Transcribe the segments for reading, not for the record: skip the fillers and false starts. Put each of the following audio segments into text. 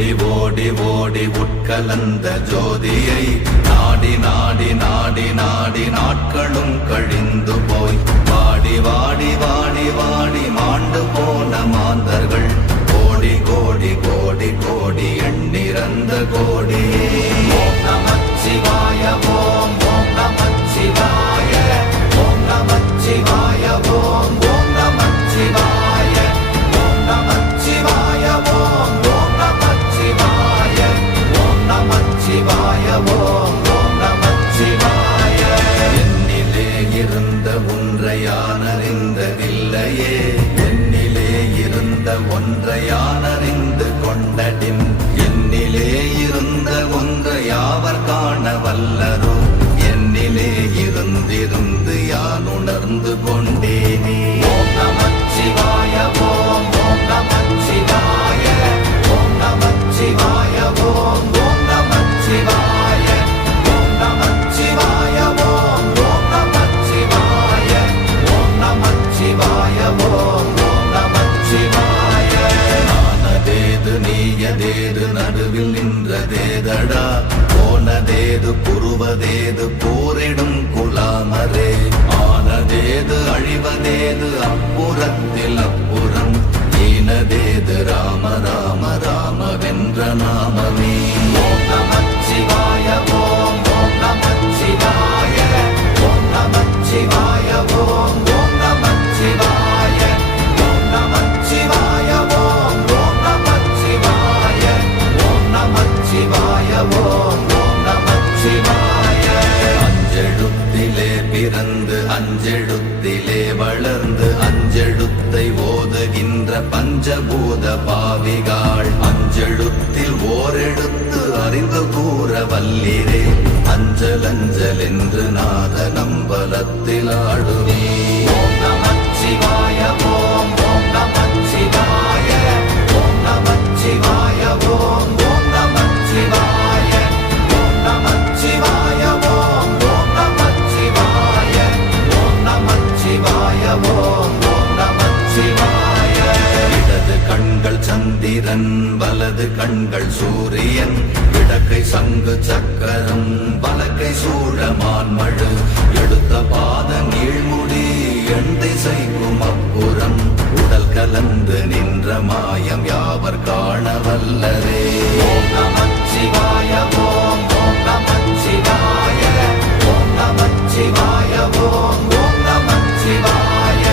ஓடி ஓடி ஓடி உட்கலந்த ஜோதியை நாடி நாடி நாடி நாடி நாட்களும் கழிந்து போய் வாடி வாடி வாடி வாடி மாண்டு போன மாந்தர்கள் கோடி கோடி கோடி கோடி எண்ணிறந்த கோடி. ஓம் நமச்சிவாய ஓம் ஓம் நமச்சிவாய ஓம் நமச்சிவாய ஓம் ஓம் நமச்சிவாய ஓம் நமச்சிவாய ஓம் ஓம் நமச்சிவாய ஓம் நமச்சிவாய ஓம் ஓம் நமச்சிவாய. என்னிலே இருந்த ஒன்றை யான் அறிந்ததில்லையே, என்னிலே இருந்த ஒன்றை யான் அறிந்து கொண்டடின், என்னிலே இருந்த ஒன்றை யாவர் காண வல்லரோ, என்னிலே இருந்திருந்து யான் உணர்ந்து கொண்டேனே. ஓம் நமச்சிவாய ஓம் ஓம் நமச்சிவாய ஓம் நமச்சிவாய ஓம் ஓம் நமச்சிவாய ஓம் நமச்சிவாய ஓம் ஓம் நமச்சிவாய ஓம் நமச்சிவாய ஓம் ஓம் நமச்சிவாய. நானதேது நீயதேது நடுவில் நின்றதேதடா, போனதேது புருவதேது போரிடும் குலாமரே, ஆனதேது அழிவதேது அப்புறத்தில் அப்புறம், ஈனதேது ராம ராம ராம வென்ற நாமமே. ஓம் நமச்சிவாய ஓம் ஓம் நமச்சிவாய ஓம் நமச்சிவாய ஓம் ஓம் நமச்சிவாய ஓம் நமச்சிவாய ஓம் ஓம் நமச்சிவாய ஓம் நமச்சிவாய ஓம் ஓம் நமச்சிவாய. அஞ்செழுத்திலே பிறந்து அஞ்செழுத்திலே வளர்ந்து அஞ்செழுத்தை ஓதுகின்ற பஞ்சபூத பாவிகாள், அஞ்செழுத்தில் ஓரெழுத்து அறிந்து கூற வல்லிரே, அஞ்சல் அஞ்சல் என்று நாத நம்பலத்தில் ஆடுவே. ஓம் நமச்சிவாய ஓம் ஓம் நமச்சிவாய ஓம் நமச்சிவாய ஓம் ஓம் நமச்சிவாய ஓம் நமச்சிவாய ஓம் ஓம் நமச்சிவாய ஓம் நமச்சிவாய ஓம் ஓம் நமச்சிவாய. இடது கண்கள் சந்திரன் வலது கண்கள் சூரியன், இடக்கை சங்கு சக்கரம் வலக்கை சூழமான்மழு, எடுத்த பாத நீழ்முடி எண் திசைக்கும் அப்புறம், உடல் கலந்து நின்ற மாயம் யாவர் காண வல்லரே. ஓம் நமச்சிவாய ஓம் ஓம் நமச்சிவாய ஓம் நமச்சிவாய ஓம் ஓம் நமச்சிவாய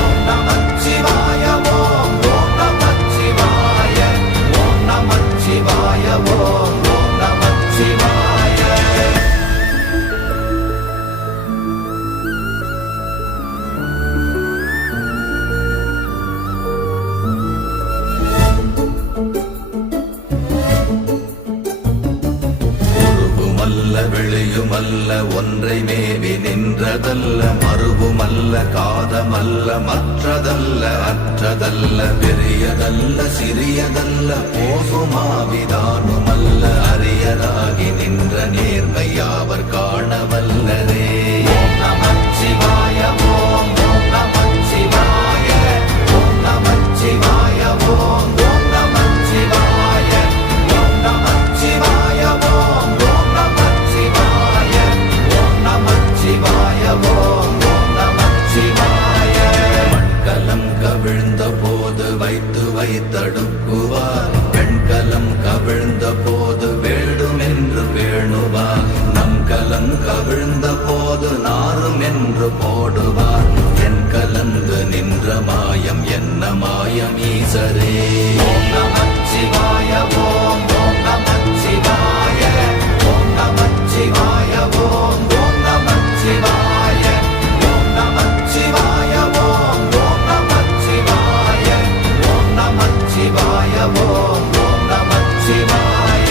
ஓம் நமச்சிவாய ஓம் ஓம் நமச்சிவாய ஓம் நமச்சிவாய ஓம் ஓம் நமச்சிவாய. உருவுமல்ல வெளியுமல்ல ஒன்றை மேவி நின்றதல்ல, மறுவுமல்ல காதமல்ல மற்றதல்ல அற்றதல்ல, பெரியதல்ல சிறியதல்ல போகுமாவிதானுமல்ல, அரியராகி நின்ற நேர்மை யாவர் காண வல்லரே. ஓம் நமச்சிவாய ஓம் ஓம் நமச்சிவாய ஓம் நமச்சிவாய ஓம் ஓம் நமச்சிவாய ஓம் நமச்சிவாய ஓம் ஓம் நமச்சிவாய ஓம் நமச்சிவாய ஓம் ஓம் நமச்சிவாய. மண்கலம் கவிழ்ந்த போது வைத்து வைத்தடுக்குவார், பெண்கலம் கவிழ்ந்த போது வேடும் என்று வேணுவார், நம் கலம் கவிழ்ந்த போது நாரும் என்று போடுவார், என் கலந்து நின்ற மாயம் என்ன மாயம் ஈசரே. ஓம் நமச்சிவாய ஓம் ஓம் நமச்சிவாய ஓம் நமச்சிவாய ஓம் ஓம் நமச்சிவாய ஓம் நமச்சிவாய ஓம் ஓம் நமச்சிவாய ஓம் நமச்சிவாய ஓம் ஓம் நமச்சிவாய.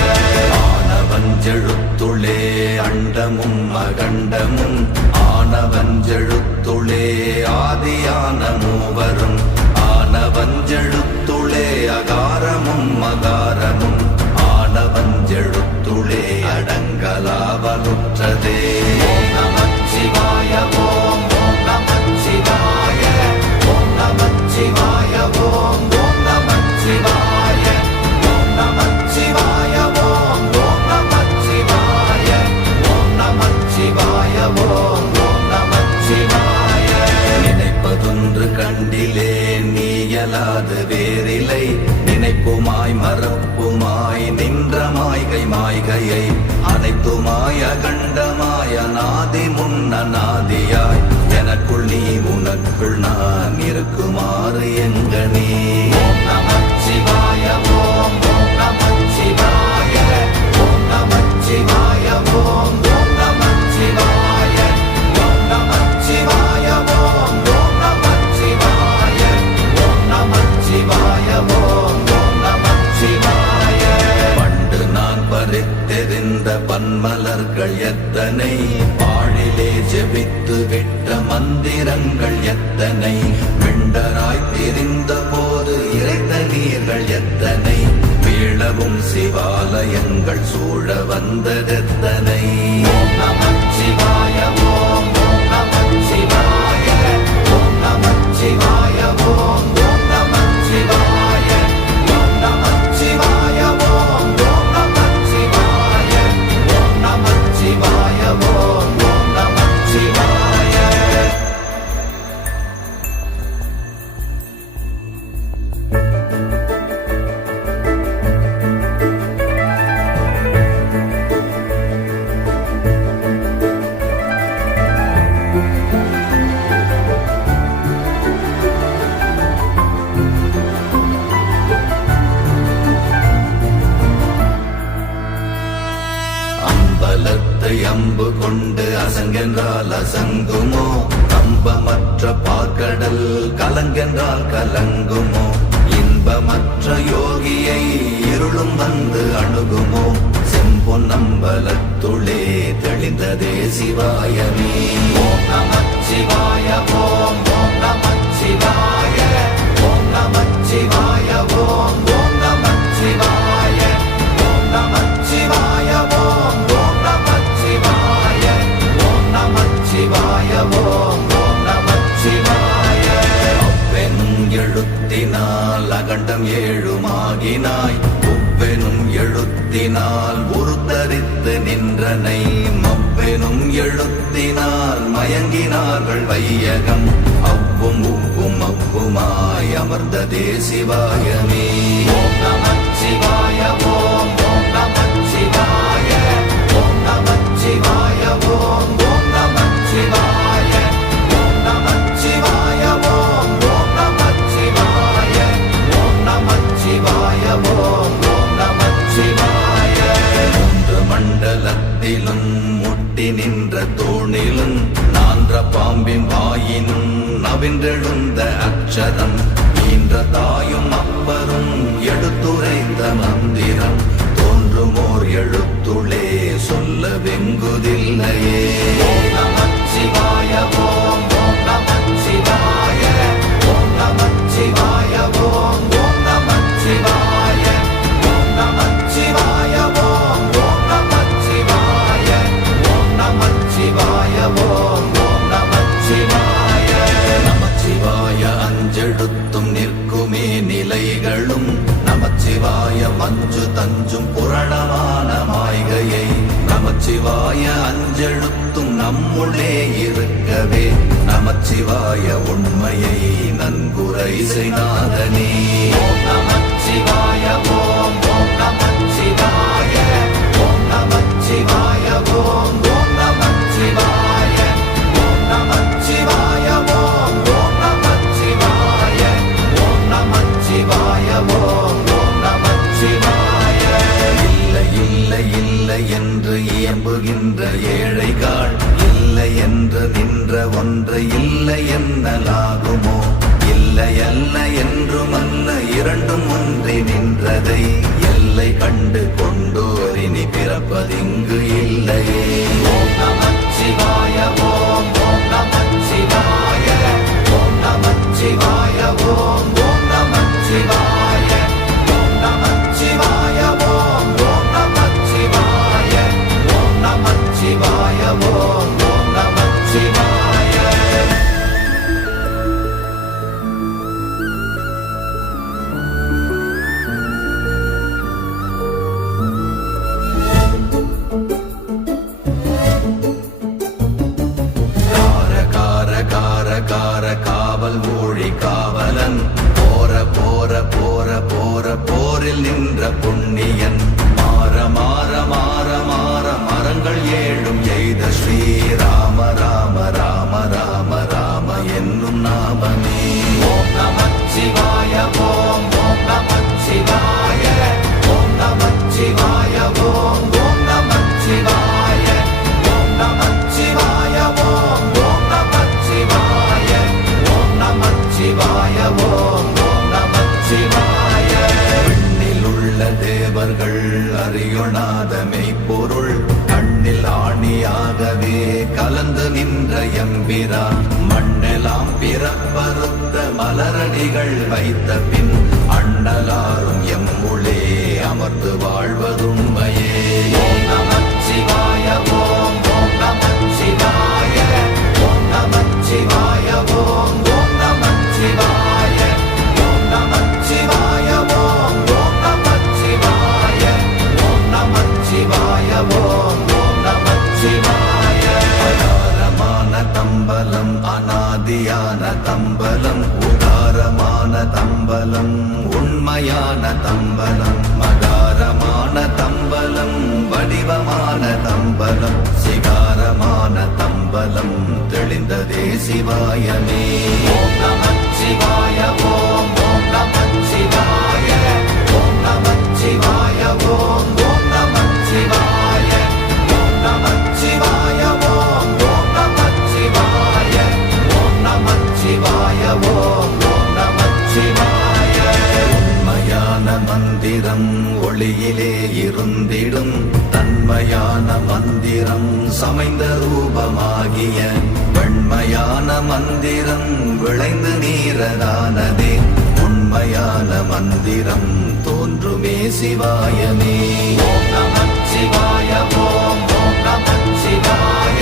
ஆனவஞ்செழுத்துளே அண்டமும் அகண்டமும், ஆனவஞ்செழுத்துளே ஆதியான மூவரும், ஆனவஞ்செழுத்துளே அகாரமும் அகாரமும், ஆனவஞ்செழுத்துளே அடங்கலாவலுற்றதே. ஓம் நமச்சிவாய ஓம் ஓம் நமச்சிவாய ஓம் நமச்சிவாய ஓம் ஓம் நமச்சிவாய ஓம் நமச்சிவாய செயலாது வேறில்லை நினைப்புமாய் மறப்புமாய் நின்ற மாய்கை மாய்கையை அனைத்துமாய் அகண்டமாய் அநாதி முன்னநாதியாய் எனக்குள் நீ உனக்குள் நான் இருக்குமாறு எங்கனே ஓம் நமச்சிவாய ஓம் ஓம் நமச்சிவாய ஓம் நமச்சிவாய ஓம் ஓம் நமச்சிவாய ஓம் நமச்சிவாய ஓம் ஓம் நமச்சிவாய ஓம் நமச்சிவாய ஓம் ஓம் நமச்சிவாய பண்டு நான் பறித்தெறிந்த பன்மலர்கள் எத்தனை பாழிலே ஜெபித்து விட்ட மந்திரங்கள் எத்தனை விண்டராய் பிரிந்த போது இறைத்த நீர்கள் எத்தனை வீழவும் சிவாலயங்கள் சூழ வந்ததெத்தனை ஓம் நமச்சிவாய ஓம் ஓம் நமச்சிவாய ஓம் நமச்சிவாய ஓம் ஓம் நமச்சிவாய ஓம் நமச்சிவாய ஓம் ஓம் நமச்சிவாய ஓம் நமச்சிவாய ஓம் ஓம் நமச்சிவாய அம்பலத்தை அம்பு கொண்டு அசங்கென்றால் அசங்குமோ கம்பமற்ற பாற்கடல் கலங்கென்றால் கலங்குமோ இன்பமற்ற யோகியை இருளும் வந்து அணுகுமோ செம்பொன்னம்பலத்துளே தெளிந்ததே சிவாயமே ஓம் நமச்சிவாய ஓம் ஓம் நமச்சிவாய ஓம் நமச்சிவாய ஓம் ஓம் நமச்சிவாய ஓம் நமச்சிவாய ஓம் ஓம் நமச்சிவாய ஓம் நமச்சிவாய ஓம் ஓம் நமச்சிவாய அவ்வெனும் எழுத்தினால் அகண்டம் ஏழுமாகினாய் உவ்வெனும் எழுத்தினால் உருத்தரித்து நின்றனை மவ்வெனும் எழுத்தினால் மயங்கினார்கள் வையகம் அவ்வும் உவ்வும் அவ்வுமாய் அமர்ந்ததே சிவாயமே ஓம் நமச்சிவாய ஓம் ஓம் நமச்சிவாய ஓம் நமச்சிவாய ஓம் ஓம் நமச்சிவாய ஓம் நமச்சிவாய ஓம் ஓம் நமச்சிவாய ஓம் நமச்சிவாய ஓம் ஓம் நமச்சிவாய மூன்று மண்டலத்திலும் முட்டி நின்ற தூணிலும் நான்ற பாம்பின் வாயினும் நவின்றெழுந்த அக்ஷரம் ஈன்ற தாயும் அப்பரும் எடுத்துரைத்த மந்திரம் தோன்றுமோர் எழுத்துளே சொல்ல வெங்குதில்லையே ஓம் நமச்சிவாய ஓம் ஓம் நமச்சிவாய ஓம் நமச்சிவாய ஓம் ஓம் நமச்சிவாய ஓம் நமச்சிவாய ஓம் ஓம் நமச்சிவாய ஓம் நமச்சிவாய ஓம் ஓம் நமச்சிவாய நமச்சிவாய அஞ்செழுத்தும் நிற்குமே நிலைகளும் நமச்சிவாய மஞ்சு தஞ்சும் புரணமான மாய்கையை நமச்சிவாய அஞ்செழுத்தும் நம்முள்ளே இருக்கவே நமச்சிவாய உண்மையை நன்குரை செய்நாதனே ஓம் நமச்சிவாய ஓம் ஓம் நமச்சிவாய ஓம் நமச்சிவாய ஓம் ஓம் நமச்சிவாய ஓம் நமச்சிவாய ஓம் ஓம் நமச்சிவாய ஓம் நமச்சிவாய ஓம் ஓம் நமச்சிவாய இல்லை இல்லை இல்லை என்று இயம்புகின்ற ஏழைகாள் இல்லை என்று நின்ற ஒன்றை இல்லை என்னலாகுமோ இல்லை அல்ல என்றும் அல்ல இரண்டும் ஒன்றி நின்றதை எல்லை கண்டு கொண்டோரினி பிறப்பதிங்கு இல்லையே ஓம் நமச்சிவாய ஓம் ஓம் நமச்சிவாய ஓம் நமச்சிவாய ஓம் ஓம் நமச்சிவாய ஓம் நமச்சிவாய ஓம் ஓம் நமச்சிவாய ஓம் நமச்சிவாய ஓம் ஓம் நமச்சிவாய காவல் ஊழி காவலன் போற மனதொன்றில் நின்ற புண்ணியன் மாற மாற மாற மாற மரங்கள் ஏழும் எய்த ஸ்ரீராம ராம ராம ராம ராம என்னும் நாமமே. ஓம் நமச்சிவாய ஓம் ஓம் நமச்சிவாய ஓம் நமச்சிவாய ஓம் ஓம் நமச்சிவாய ஓம் நமச்சிவாய ஓம் ஓம் நமச்சிவாய ஓம் நமச்சிவாய ஓம் ஓம் நமச்சிவாய. விண்ணில் உள்ள தேவர்கள் அறியொணாத மெய்ப்பொருள் கண்ணில் ஆணியாகவே கலந்து நின்ற எம்பிரா மண்ணெல்லாம் பிறப்பறுத்த மலரடிகள் வைத்த பின் அண்ணலாரும் எம்முளே அமர்ந்து வாழ்வதுண்மையே. ஓம் நமச்சிவாய ஓம் ஓம் நமச்சிவாய ஓம் நமச்சிவாய ஓம் ஓம் நமச்சிவாய ஓம் நமச்சிவாய ஓம் ஓம் நமச்சிவாய ஓம் நமச்சிவாய ஓம் ஓம் நமச்சிவாய. அகாரமான தம்பலம் அநாதியான தம்பலம் உதாரமான தம்பலம் உண்மையான தம்பலம் மகாரமான தம்பலம் வடிவமான தம்பலம் சிகாரமான தம்பலம் தெளிந்ததே சிவாயமே. ஓம் நமச்சிவாய ஓம் ஓம் நமச்சிவாய ஓம் நமச்சிவாய ஓம் ஓம் நமச்சிவாய ஓம் நமச்சிவாய ஓம் ஓம் நமச்சிவாய ஓம் நமச்சிவாய ஓம் ஓம் நமச்சிவாய. உண்மையான மந்திரம் ஒளியிலே இருந்திடும் தன்மையான மந்திரம் சமைந்த ரூபமாகிய வெண்மையான மந்திரம் விளைந்து நீரதானதே உண்மையான மந்திரம் தோன்றுமே சிவாயமே. ஓம் நமச்சிவாய ஓம் ஓம் நமச்சிவாய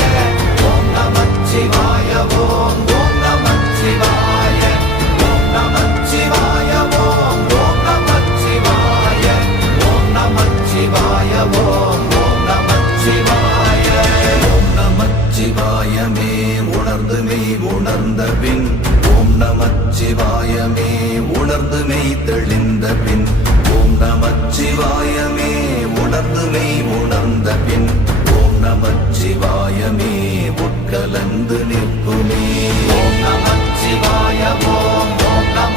ஓம் நமச்சிவாய ஓம் ஓம் நமச்சிவாய ஓம் நமச்சிவாய ஓம் ஓம் நமச்சிவாய ஓம் நமச்சிவாய ஓம் ஓம் நமச்சிவாய. ஓம் நமச்சிவாயமே உணர்ந்து மெய் உணர்ந்த பின் ஓம் நமச்சிவாயமே உணர்ந்து மெய் தெளிந்த பின் ஓம் நமச்சிவாயமே உணர்ந்து மெய் உணர்ந்த பின் ஓம் நமச்சிவாயமே உட்கலந்து நிற்குமே. ஓம் நமச்சிவாய ஓம் ஓம் நம